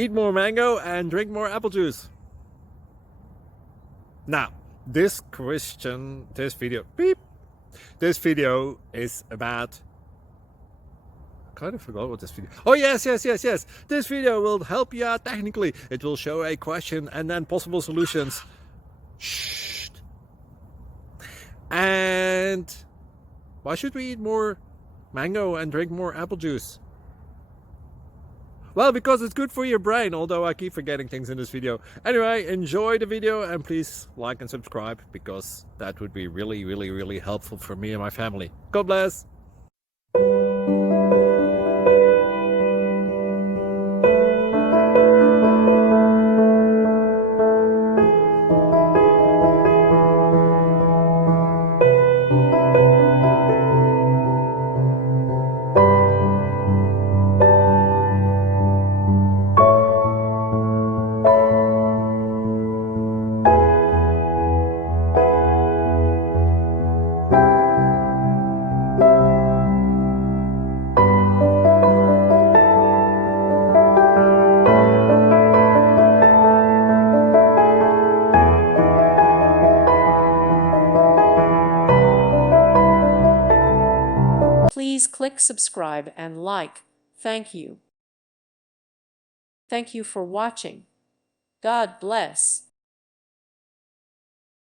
Eat more mango and drink more apple juice. Now, this video is about, I kind of forgot what this video. Oh yes. This video will help you out technically. It will show a question and then possible solutions. Shh. And why should we eat more mango and drink more apple juice? Well, because it's good for your brain, although I keep forgetting things in this video. Anyway, enjoy the video and please like and subscribe, because that would be really helpful for me and my family. God bless! Please click subscribe and like. Thank you. Thank you for watching. God bless.